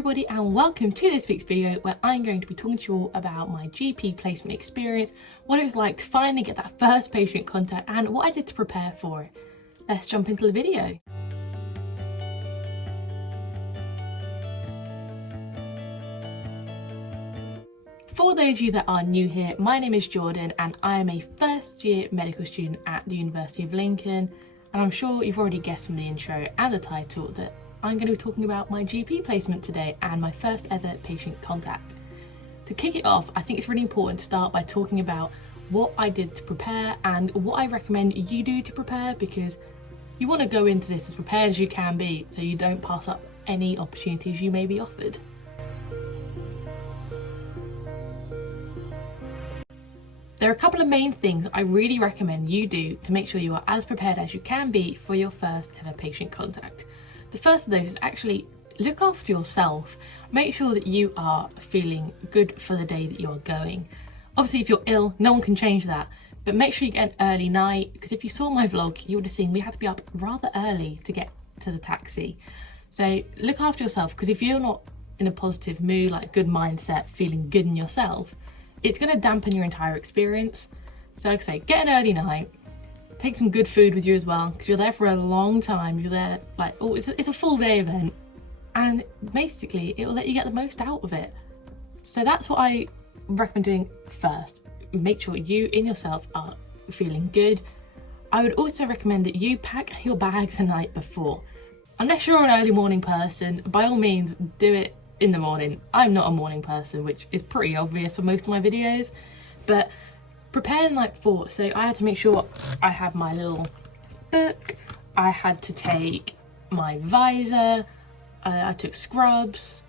everybody and welcome to this week's video where I'm going to be talking to you all about my GP placement experience, what it was like to finally get that first patient contact and what I did to prepare for it. Let's jump into the video. For those of you that are new here, my name is Jordan and I am a first year medical student at the University of Lincoln, and I'm sure you've already guessed from the intro and the title that I'm going to be talking about my GP placement today and my first ever patient contact. To kick it off, I think it's really important to start by talking about what I did to prepare and what I recommend you do to prepare, because you want to go into this as prepared as you can be so you don't pass up any opportunities you may be offered. There are a couple of main things I really recommend you do to make sure you are as prepared as you can be for your first ever patient contact. The first of those is actually look after yourself. Make sure that you are feeling good for the day that you are going. Obviously, if you're ill, no one can change that, but make sure you get an early night, because if you saw my vlog, you would have seen we had to be up rather early to get to the taxi. So look after yourself, because if you're not in a positive mood, like a good mindset, feeling good in yourself, it's going to dampen your entire experience. So like I say, get an early night. Take some good food with you as well, because you're there for a long time. You're there like, oh, it's a full day event, and basically it will let you get the most out of it. So that's what I recommend doing first. Make sure you in yourself are feeling good. I would also recommend that you pack your bag the night before. Unless you're an early morning person, by all means do it in the morning. I'm not a morning person, which is pretty obvious for most of my videos, but prepare the night before. So I had to make sure I had my little book, I had to take my visor, I took scrubs,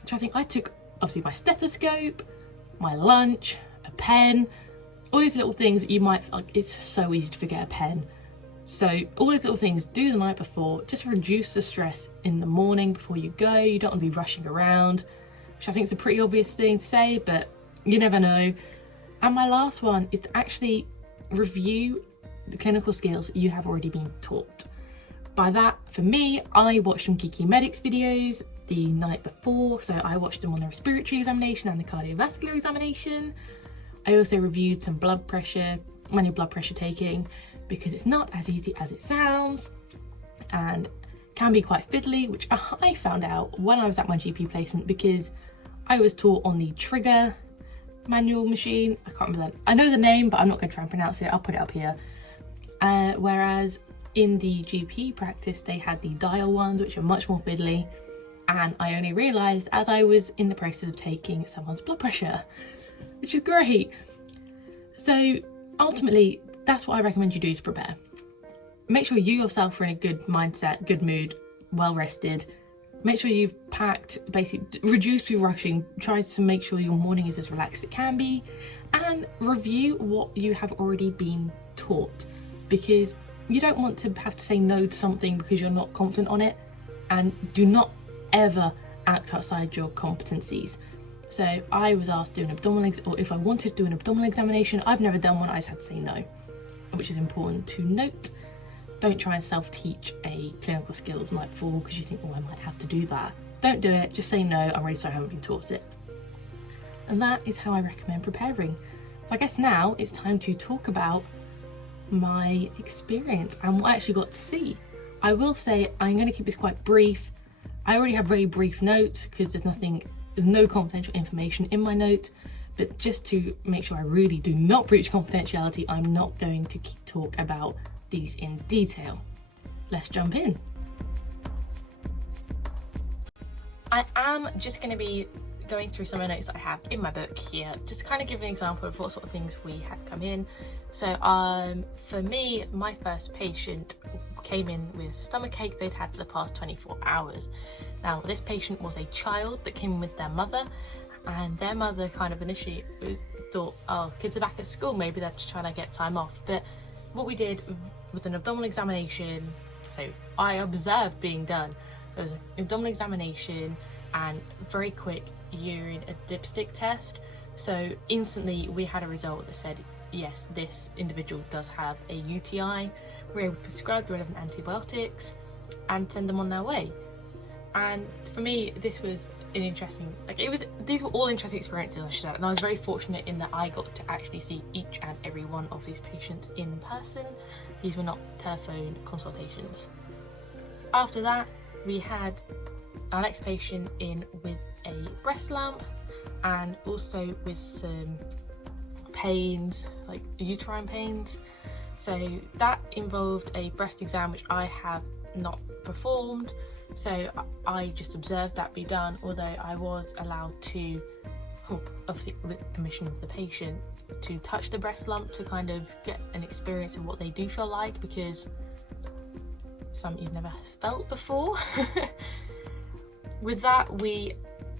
which I think I took obviously my stethoscope, my lunch, a pen, all these little things that you might feel like it's so easy to forget a pen. So all these little things do the night before, just reduce the stress in the morning before you go. You don't want to be rushing around, which I think is a pretty obvious thing to say, but you never know. And my last one is to actually review the clinical skills you have already been taught. By that, for me, I watched some Geeky Medics videos the night before, so I watched them on the respiratory examination and the cardiovascular examination. I also reviewed some blood pressure, manual blood pressure taking, because it's not as easy as it sounds and can be quite fiddly, which I found out when I was at my GP placement, because I was taught on the trigger manual machine. I can't remember that. I know the name, but I'm not going to try and pronounce it. I'll put it up here. Whereas in the GP practice, they had the dial ones, which are much more fiddly. And I only realised as I was in the process of taking someone's blood pressure, which is great. So ultimately, that's what I recommend you do to prepare. Make sure you yourself are in a good mindset, good mood, well rested. Make sure you've packed, basically reduce your rushing, try to make sure your morning is as relaxed as it can be, and review what you have already been taught, because you don't want to have to say no to something because you're not confident on it, and do not ever act outside your competencies. So I was asked to do an abdominal, or if I wanted to do an abdominal examination, I've never done one, I just had to say no, which is important to note. Don't try and self-teach a clinical skills night before because you think, oh, I might have to do that. Don't do it, just say no, I'm really sorry I haven't been taught it. And that is how I recommend preparing. So I guess now it's time to talk about my experience and what I actually got to see. I will say I'm going to keep this quite brief. I already have very brief notes because there's no confidential information in my notes, but just to make sure I really do not breach confidentiality, I'm not going to talk about these in detail. Let's jump in. I am just going to be going through some of the notes that I have in my book here, just to kind of give an example of what sort of things we had come in. So for me, my first patient came in with stomachache they'd had for the past 24 hours. Now this patient was a child that came in with their mother, and their mother kind of initially thought, oh, kids are back at school, maybe they're just trying to get time off. But what we did was an abdominal examination. So I observed being done. There was an abdominal examination and very quick urine and dipstick test. So instantly we had a result that said, yes, this individual does have a UTI. We were able to prescribe the relevant antibiotics and send them on their way. And for me, this was an interesting, these were all interesting experiences, I should add, and I was very fortunate in that I got to actually see each and every one of these patients in person. These were not telephone consultations. After that, we had our next patient in with a breast lump and also with some pains, like uterine pains. So that involved a breast exam, which I have not performed. So I just observed that be done, although I was allowed to, obviously with permission of the patient, to touch the breast lump to kind of get an experience of what they do feel like, because something you've never felt before. With that, we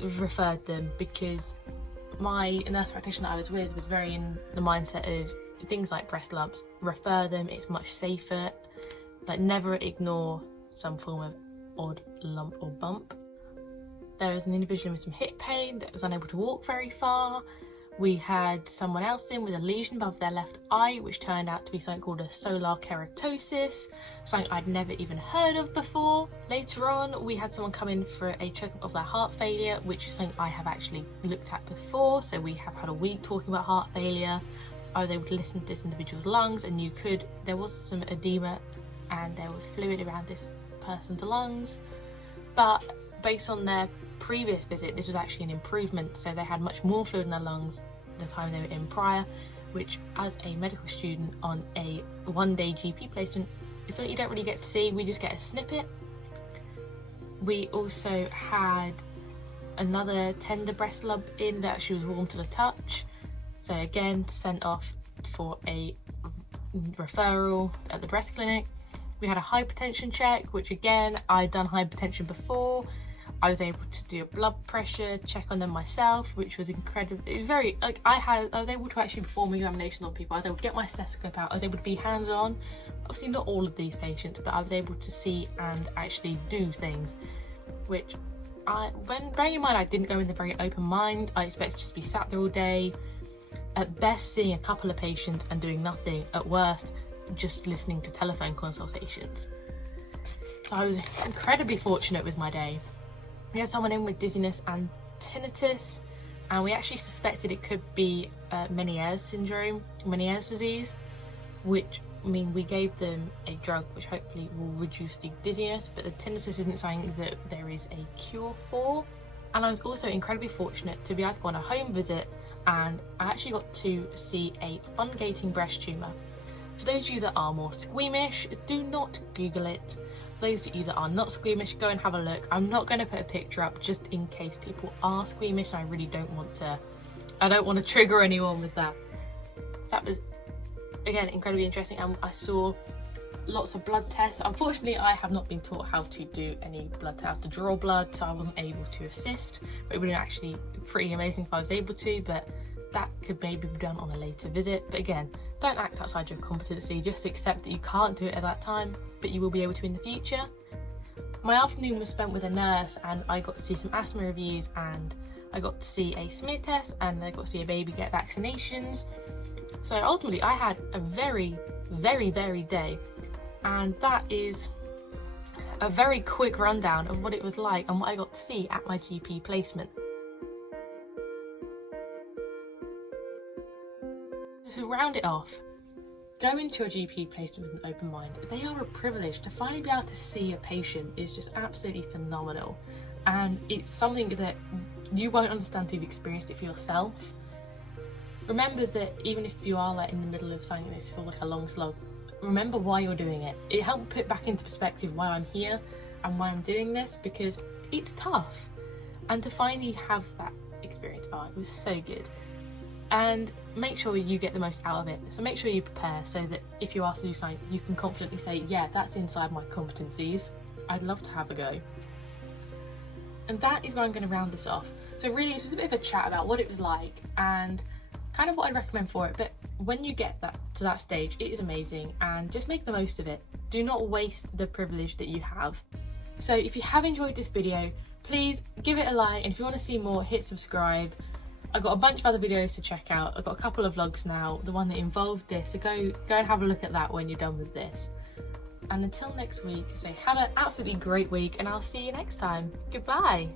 referred them because my nurse practitioner I was with was very in the mindset of things like breast lumps, refer them, it's much safer, like never ignore some form of odd lump or bump. There was an individual with some hip pain that was unable to walk very far. We had someone else in with a lesion above their left eye, which turned out to be something called a solar keratosis, something I'd never even heard of before. Later on, we had someone come in for a checkup of their heart failure, which is something I have actually looked at before. So we have had a week talking about heart failure. I was able to listen to this individual's lungs, and there was some edema and there was fluid around this person's lungs, but based on their previous visit, this was actually an improvement. So they had much more fluid in their lungs the time they were in prior, which as a medical student on a one-day GP placement is something you don't really get to see. We just get a snippet. We also had another tender breast lump in that she was warm to the touch, so again sent off for a referral at the breast clinic. We had a hypertension check, which again, I'd done hypertension before. I was able to do a blood pressure check on them myself, which was incredible. It was very, I was able to actually perform examinations on people. I was able to get my stethoscope out. I was able to be hands-on. Obviously not all of these patients, but I was able to see and actually do things, which bearing in mind I didn't go with a very open mind. I expected to just be sat there all day, at best seeing a couple of patients and doing nothing, at worst just listening to telephone consultations. So I was incredibly fortunate with my day. We had someone in with dizziness and tinnitus, and we actually suspected it could be Meniere's syndrome, Meniere's disease, which we gave them a drug which hopefully will reduce the dizziness, but the tinnitus isn't something that there is a cure for. And I was also incredibly fortunate to be able to go on a home visit, and I actually got to see a fungating breast tumour. For those of you that are more squeamish, do not Google it. For those of you that are not squeamish, go and have a look. I'm not going to put a picture up just in case people are squeamish, and I really don't want to trigger anyone with that. That was, again, incredibly interesting, and I saw lots of blood tests. Unfortunately, I have not been taught how to do any blood tests, how to draw blood, so I wasn't able to assist, but it would have been actually pretty amazing if I was able to, but that could maybe be done on a later visit. But again, don't act outside your competency, just accept that you can't do it at that time, but you will be able to in the future. My afternoon was spent with a nurse, and I got to see some asthma reviews, and I got to see a smear test, and I got to see a baby get vaccinations. So ultimately I had a very, very varied day, and that is a very quick rundown of what it was like and what I got to see at my GP placement. To round it off, going to a GP placement with an open mind, they are a privilege. To finally be able to see a patient is just absolutely phenomenal, and it's something that you won't understand until you've experienced it for yourself. Remember that even if you are in the middle of something that feels like a long slog, remember why you're doing it. It helped put back into perspective why I'm here and why I'm doing this, because it's tough. And to finally have that experience, it was so good. And make sure you get the most out of it. So make sure you prepare so that if you ask to do something, you can confidently say, yeah, that's inside my competencies. I'd love to have a go. And that is where I'm going to round this off. So really, it's just a bit of a chat about what it was like and kind of what I'd recommend for it. But when you get to that stage, it is amazing, and just make the most of it. Do not waste the privilege that you have. So if you have enjoyed this video, please give it a like, and if you want to see more, hit subscribe. I've got a bunch of other videos to check out. I've got a couple of vlogs now, the one that involved this, so go and have a look at that when you're done with this. And until next week, say have an absolutely great week, and I'll see you next time. Goodbye.